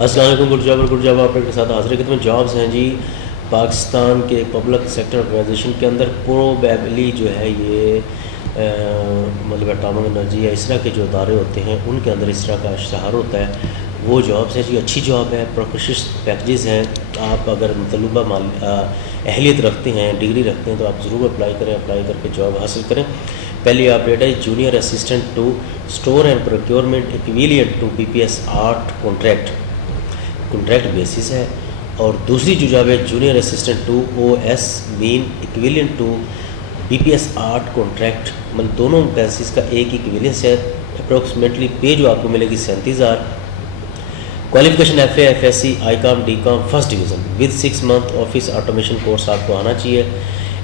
अस्सलाम वालेकुम। Good job आपके साथ हाजिर कितने जॉब्स हैं जी। पाकिस्तान के पब्लिक सेक्टर ऑर्गेनाइजेशन के अंदर प्रोबेबली जो है ये मतलब एटॉमिक एनर्जी या इस तरह के जो अदारे होते हैं उनके अंदर इस तरह का इश्तहार होता है। वो जॉब्स है जी, अच्छी जॉब है, प्रोफेशनल पैकेजेस हैं। आप अगर मतलूबा अहलियत रखते हैं, डिग्री रखते हैं तो आप ज़रूर अप्लाई करें। अप्लाई करके जॉब हासिल करें। पहली अपडेट है junior assistant to store and procurement equivalent to BPS 8 contract basis है। और दूसरी जो जॉब है junior assistant to OS mean equivalent to BPS 8 contract, मतलब दोनों वैकेंसीज का एक इक्विलियंस है। अप्रोक्सीमेटली पे जो आपको मिलेगी 37,000। Qualification FA FSC ICOM DCOM first division with 6 month office automation course आपको आना चाहिए।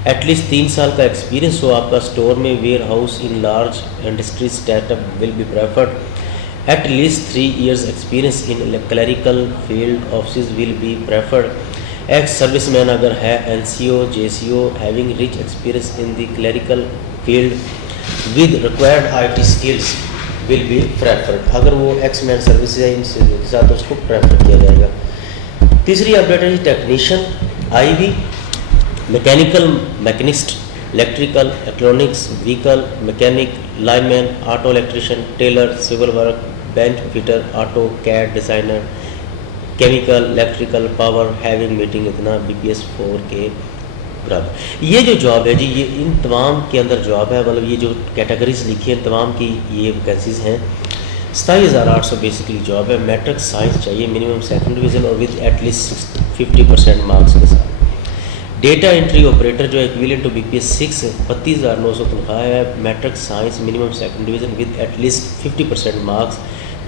एटलीस्ट 3 साल का एक्सपीरियंस हो आपका स्टोर में। Warehouse in large industry startup will be preferred. At least 3 years experience in clerical field offices will be preferred. Ex serviceman अगर है NCO JCO having rich experience in the clerical field with required IT skills will be preferred. अगर वो x man service है इन के साथ उसको prefer किया जाएगा। तीसरी अपडेट है technician IV mechanical machinist electrical electronics vehicle mechanic lineman auto electrician tailor civil work bench fitter auto CAD designer chemical electrical power having meeting इतना BPS 4 के बराबर। ये जो जॉब है जी, ये इन तमाम के अंदर जॉब है, मतलब ये जो कैटेगरीज लिखी है तमाम की ये वैकेंसीज हैं। 27,800 बेसिकली जॉब है। मैट्रिक साइंस चाहिए, मिनिमम सेकंड डिवीज़न और विद एटलीस्ट 50% मार्क्स के साथ। डेटा एंट्री ऑपरेटर जो है इक्विवेलेंट टू BPS 6 32,900 तनख्वाह है। Matric science minimum second division with at least 50% marks.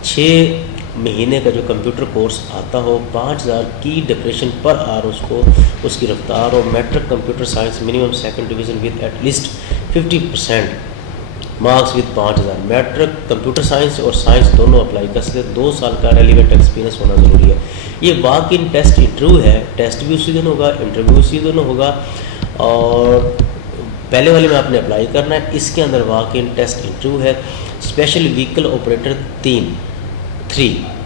6 महीने का जो कंप्यूटर कोर्स आता हो, 5,000 की डिप्रेशन पर आर उसको उसकी रफ्तार हो। Matric computer science minimum second division with at least 50% marks with 5,000। Matric computer science और साइंस दोनों अप्लाई कर सकते। 2 साल का रेलिवेंट एक्सपीरियंस होना ज़रूरी है। ये वॉक इन टेस्ट इंटरव्यू है, टेस्ट भी उसी दिन होगा, इंटरव्यू उसी दिन होगा। और पहले वाले में आपने अप्लाई करना है, इसके अंदर वॉक इन टेस्ट इंटरव्यू है। Special vehicle operator 3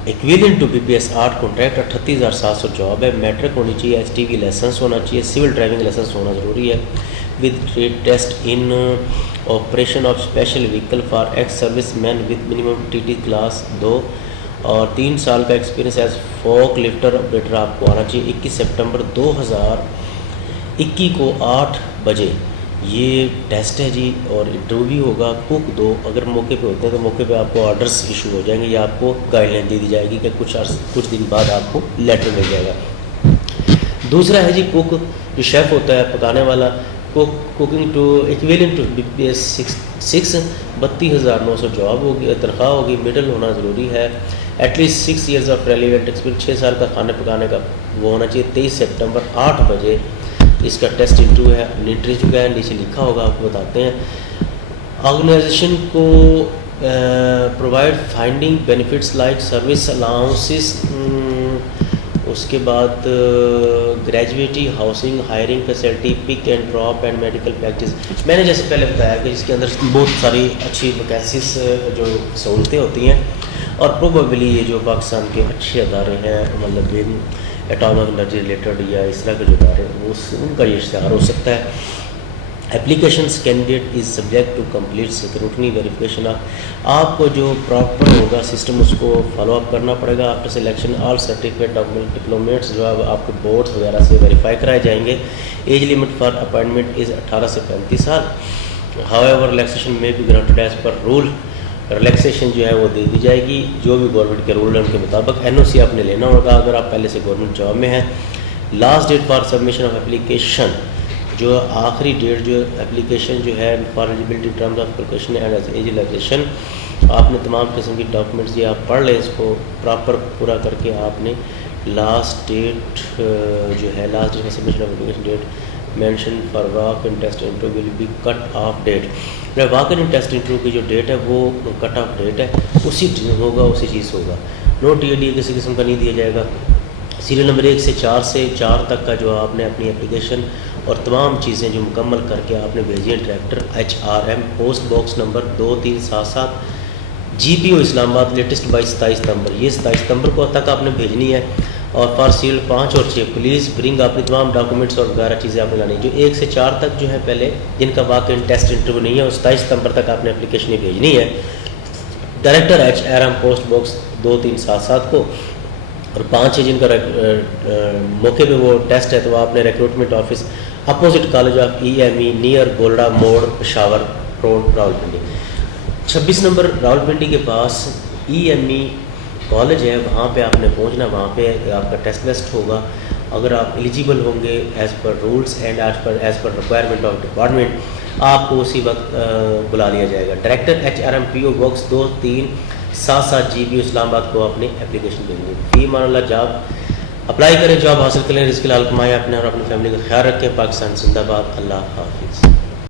equivalent to BPS 8 contract 38,700 job है। मैट्रिक होनी चाहिए, STV लाइसेंस होना चाहिए, सिविल ड्राइविंग लाइसेंस होना ज़रूरी है। With trade test in operation of special vehicle for ex service man with minimum TT class 2 और 3 साल का experience as fork lifter operator आपको आना चाहिए। 21 सितंबर 2021 को 8 बजे ये टेस्ट है जी और इंटरव्यू भी होगा। कुक 2 अगर मौके पे होते हैं तो मौके पे आपको ऑर्डर्स इशू हो जाएंगे या आपको गाइडलाइन दे दी जाएगी कि कुछ दिन बाद आपको लेटर मिल जाएगा। दूसरा है जी कुक, जो शेफ़ होता है पकाने वाला। Cooking two equivalent to BPS 6 32,900 job होगी, तनख्वाह होगी। मिडल होना ज़रूरी है। At least 6 years of relevant experience, 6 साल का खाने पकाने का वो होना चाहिए। 23 सितंबर 8 बजे इसका टेस्ट इंटरव्यू है। इंटरव्यू चुका है, नीचे लिखा होगा, आपको बताते हैं। ऑर्गेनाइजेशन को provide finding benefits like service allowances, उसके बाद gratuity housing hiring facility pick and drop and medical package. मैंने जैसे पहले बताया कि इसके अंदर बहुत सारी अच्छी वैकेंसीज जो सहूलतें होती हैं और प्रोबेबली ये जो पाकिस्तान के अच्छे अदारे हैं, मतलब इन एटॉमिक एनर्जी रिलेटेड या इस तरह के जो अदारे वो उनका ये इश्तिहार हो सकता है। Applications candidate is subject to complete security verification. आपको जो प्रॉपर होगा सिस्टम उसको फॉलो अप करना पड़ेगा। After selection all certificate document diplomats जो है आपको बोर्ड्स वगैरह से वेरीफाई कराए जाएंगे। Age limit for appointment is 18 से 35 साल। हाउएवर रिलैक्सेशन में भी granted as per rule, relaxation जो है वो दे दी जाएगी जो भी गवर्नमेंट के रूल है उनके मुताबिक। NOC आपने लेना होगा अगर आप पहले से गवर्नमेंट जॉब में हैं। Last date for submission of application, जो आखिरी डेट जो एप्लीकेशन जो है for eligibility terms of application and age relaxation, आपने तमाम किस्म की डॉक्यूमेंट्स ये आप पढ़ लें, इसको प्रॉपर पूरा करके आपने लास्ट डेट जो है last date submission of application date mention for walk in test interview will be cut off date. Walk in test interview की जो डेट है वो कट ऑफ डेट है, उसी दिन होगा, उसी चीज़ होगा। नो TD किसी किस्म का नहीं दिया जाएगा। सीरियल नंबर 1 से 4 तक का जो आपने अपनी एप्लीकेशन और तमाम चीज़ें जो मुकम्मल करके आपने भेजी हैं। Director HRM post box number 2377 GPO Islamabad latest 22-27 सितंबर, ये 27 सितंबर को तक आपने भेजनी है। और फॉर सील 5 और 6 प्लीज़ ब्रिंग अपनी तमाम डॉक्यूमेंट्स और वगैरह चीज़ें आपने लानी। जो 1 से 4 तक जो है पहले जिनका वाकई टेस्ट इंटरव्यू नहीं है, उस 27 सितंबर तक आपने एप्लीकेशन भेजनी है। डायरेक्टर HRM पोस्ट बॉक्स 2377 को। और 5 है जिनका मौके पे वो टेस्ट है, तो आपने recruitment office opposite college of EME near Golra Mor Peshawar road Rawalpindi. 26 number Rawalpindi के पास EME कॉलेज है, वहाँ पे आपने पहुँचना, वहाँ पे आपका टेस्ट होगा। अगर आप एलिजिबल होंगे as per rules and as per requirement of department, आपको उसी वक्त बुला लिया जाएगा। Director HRM PO box 2377 GPO Islamabad को अपनी एप्लीकेशन भेजनी। फी मानला जॉब अप्लाई करें, जॉब हासिल करें, रिस्क लाल कमाएं, अपने और अपनी फैमिली का ख्याल रखें। पाकिस्तान जिंदाबाद। अल्लाह हाफिज़।